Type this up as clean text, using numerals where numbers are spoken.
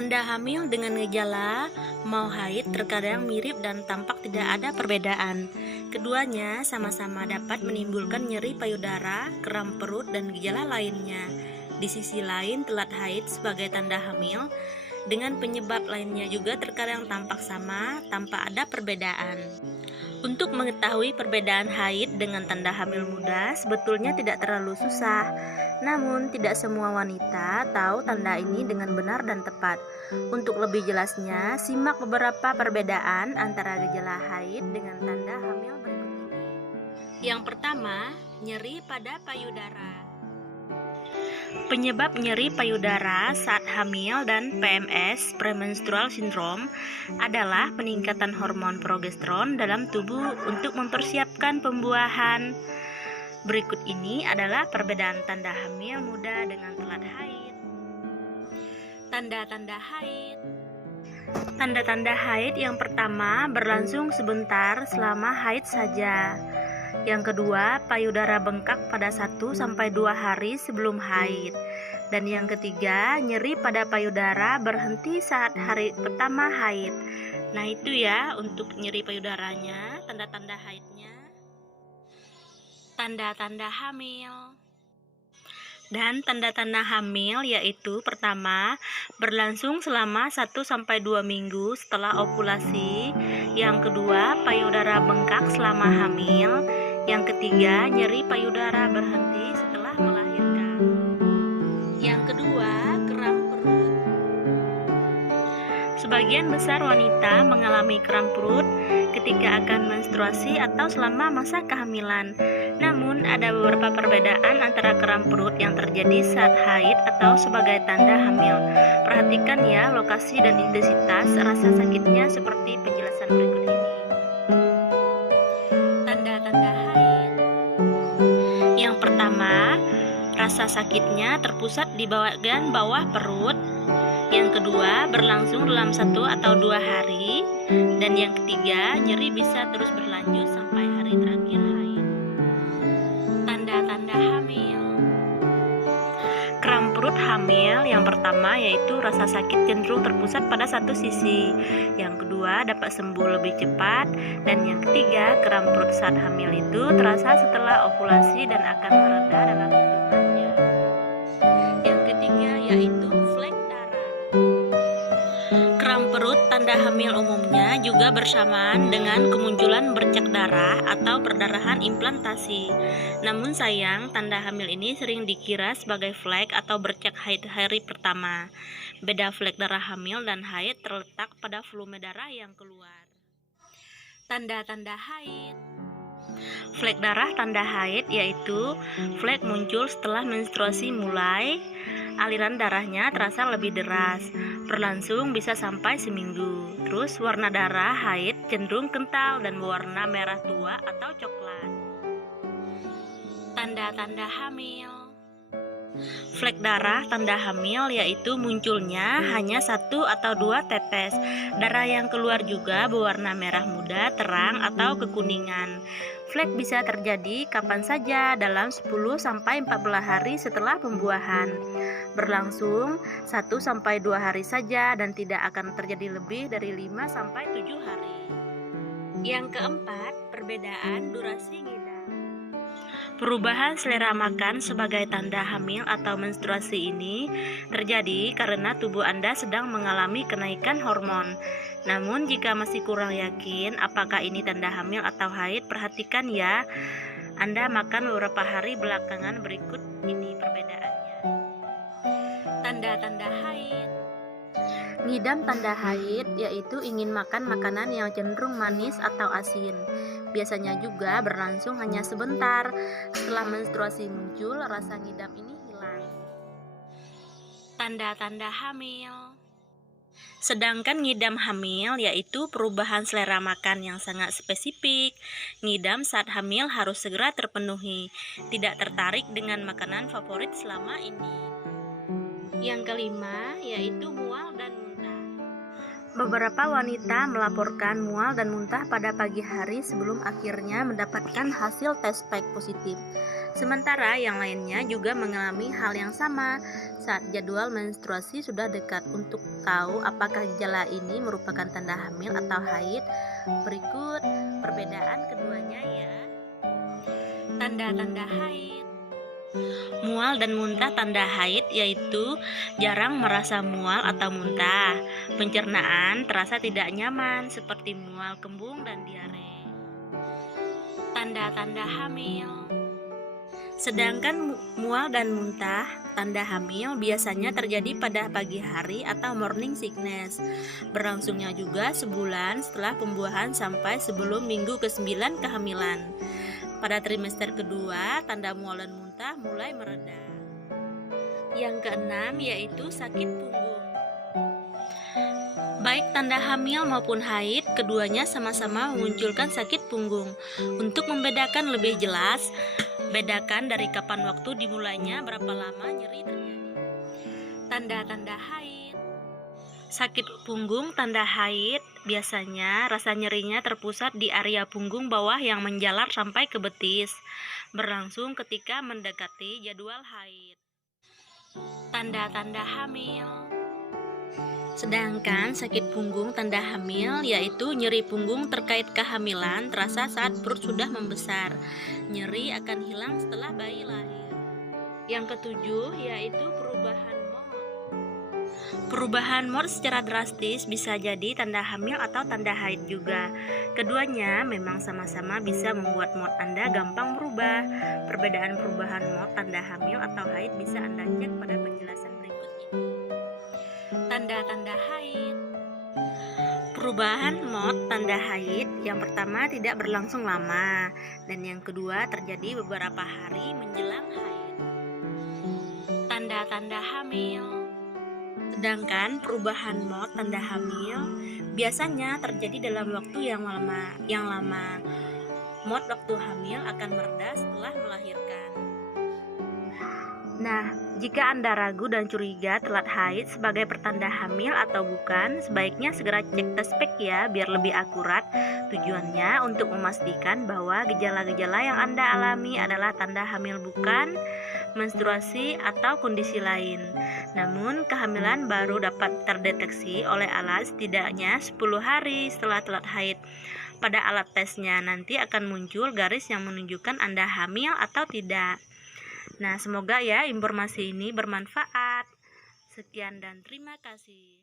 Tanda hamil dengan gejala mau haid terkadang mirip dan tampak tidak ada perbedaan. Keduanya sama-sama dapat menimbulkan nyeri payudara, kram perut, dan gejala lainnya. Di sisi lain, telat haid sebagai tanda hamil dengan penyebab lainnya juga terkadang tampak sama tanpa ada perbedaan. Untuk mengetahui perbedaan haid dengan tanda hamil muda sebetulnya tidak terlalu susah. Namun, tidak semua wanita tahu tanda ini dengan benar dan tepat. Untuk lebih jelasnya, simak beberapa perbedaan antara gejala haid dengan tanda hamil berikut ini. Yang pertama, nyeri pada payudara. Penyebab nyeri payudara saat hamil dan PMS (premenstrual syndrome) adalah peningkatan hormon progesteron dalam tubuh untuk mempersiapkan pembuahan. Berikut ini adalah perbedaan tanda hamil muda dengan telat haid. Tanda-tanda haid. Tanda-tanda haid yang pertama berlangsung sebentar selama haid saja. Yang kedua, payudara bengkak pada 1-2 hari sebelum haid. Dan yang ketiga, nyeri pada payudara berhenti saat hari pertama haid. Nah, itu ya untuk nyeri payudaranya, tanda-tanda haidnya. Tanda-tanda hamil. Dan tanda-tanda hamil yaitu pertama, berlangsung selama 1-2 minggu setelah ovulasi. Yang kedua, payudara bengkak selama hamil. Yang ketiga, nyeri payudara berhenti setelah melahirkan. Yang kedua, kram perut. Sebagian besar wanita mengalami kram perut ketika akan menstruasi atau selama masa kehamilan. Namun, ada beberapa perbedaan antara kram perut yang terjadi saat haid atau sebagai tanda hamil. Perhatikan ya lokasi dan intensitas rasa sakitnya seperti penjelasan berikut ini. Tanda-tanda haid. Yang pertama, rasa sakitnya terpusat di bagian bawah perut. Yang kedua, berlangsung dalam 1-2 hari. Dan yang ketiga, nyeri bisa terus berlanjut sampai hari terakhir haid. Tanda-tanda hamil. Kram perut hamil yang pertama yaitu rasa sakit cenderung terpusat pada satu sisi. Yang kedua, dapat sembuh lebih cepat. Dan yang ketiga, kram perut saat hamil itu terasa setelah ovulasi dan akan mereda dalam hitungan jam. Yang ketiga yaitu flek darah. Kram perut tanda hamil umumnya juga bersamaan dengan kemunculan bercak darah atau perdarahan implantasi. Namun sayang, tanda hamil ini sering dikira sebagai flek atau bercak haid hari pertama. Beda flek darah hamil dan haid terletak pada volume darah yang keluar. Tanda-tanda haid. Flek darah tanda haid yaitu flek muncul setelah menstruasi mulai. Aliran darahnya terasa lebih deras, berlangsung bisa sampai seminggu. Terus warna darah haid cenderung kental dan berwarna merah tua atau coklat. Tanda-tanda hamil. Flek darah tanda hamil yaitu munculnya hanya 1-2 tetes. Darah yang keluar juga berwarna merah muda, terang atau kekuningan. Flek bisa terjadi kapan saja dalam 10-14 hari setelah pembuahan. Berlangsung 1-2 hari saja dan tidak akan terjadi lebih dari 5-7 hari. Yang keempat, perbedaan durasi ngidam. Perubahan selera makan sebagai tanda hamil atau menstruasi ini terjadi karena tubuh Anda sedang mengalami kenaikan hormon. Namun jika masih kurang yakin apakah ini tanda hamil atau haid, perhatikan ya. Anda makan beberapa hari belakangan, berikut ini perbedaannya. Tanda-tanda haid. Ngidam tanda haid yaitu ingin makan makanan yang cenderung manis atau asin. Biasanya juga berlangsung hanya sebentar. Setelah menstruasi muncul, rasa ngidam ini hilang. Tanda-tanda hamil. Sedangkan ngidam hamil yaitu perubahan selera makan yang sangat spesifik. Ngidam saat hamil harus segera terpenuhi, tidak tertarik dengan makanan favorit selama ini. Yang kelima yaitu mual dan muntah. Beberapa wanita melaporkan mual dan muntah pada pagi hari sebelum akhirnya mendapatkan hasil tes pack positif. Sementara yang lainnya juga mengalami hal yang sama saat jadwal menstruasi sudah dekat. Untuk tahu apakah gejala ini merupakan tanda hamil atau haid, berikut perbedaan keduanya ya. Tanda-tanda haid. Mual dan muntah tanda haid yaitu jarang merasa mual atau muntah. Pencernaan terasa tidak nyaman seperti mual kembung dan diare. Tanda-tanda hamil. Sedangkan mual dan muntah tanda hamil biasanya terjadi pada pagi hari atau morning sickness. Berlangsungnya juga sebulan setelah pembuahan sampai sebelum minggu ke-9 kehamilan. Pada trimester kedua, tanda mual dan muntah mulai mereda. Yang keenam yaitu sakit punggung. Baik tanda hamil maupun haid, keduanya sama-sama memunculkan sakit punggung. Untuk membedakan lebih jelas, bedakan dari kapan waktu dimulainya, berapa lama nyeri terjadi. Tanda-tanda haid. Sakit punggung tanda haid biasanya rasa nyerinya terpusat di area punggung bawah yang menjalar sampai ke betis, berlangsung ketika mendekati jadwal haid. Tanda-tanda hamil. Sedangkan sakit punggung tanda hamil yaitu nyeri punggung terkait kehamilan terasa saat perut sudah membesar. Nyeri akan hilang setelah bayi lahir. Yang ketujuh yaitu perubahan mood. Perubahan mood secara drastis bisa jadi tanda hamil atau tanda haid juga. Keduanya memang sama-sama bisa membuat mood Anda gampang berubah. Perbedaan perubahan mood tanda hamil atau haid bisa Anda cek pada penjelasan berikut ini. Tanda-tanda haid. Perubahan mood tanda haid yang pertama tidak berlangsung lama, dan yang kedua terjadi beberapa hari menjelang haid. Tanda-tanda hamil. Sedangkan perubahan mood tanda hamil biasanya terjadi dalam waktu yang lama. Mood waktu hamil akan mereda setelah melahirkan. Nah, jika Anda ragu dan curiga telat haid sebagai pertanda hamil atau bukan, sebaiknya segera cek tes pack ya, biar lebih akurat. Tujuannya untuk memastikan bahwa gejala-gejala yang Anda alami adalah tanda hamil bukan, menstruasi, atau kondisi lain. Namun, kehamilan baru dapat terdeteksi oleh alat setidaknya 10 hari setelah telat haid. Pada alat tesnya nanti akan muncul garis yang menunjukkan Anda hamil atau tidak. Nah, semoga ya informasi ini bermanfaat. Sekian dan terima kasih.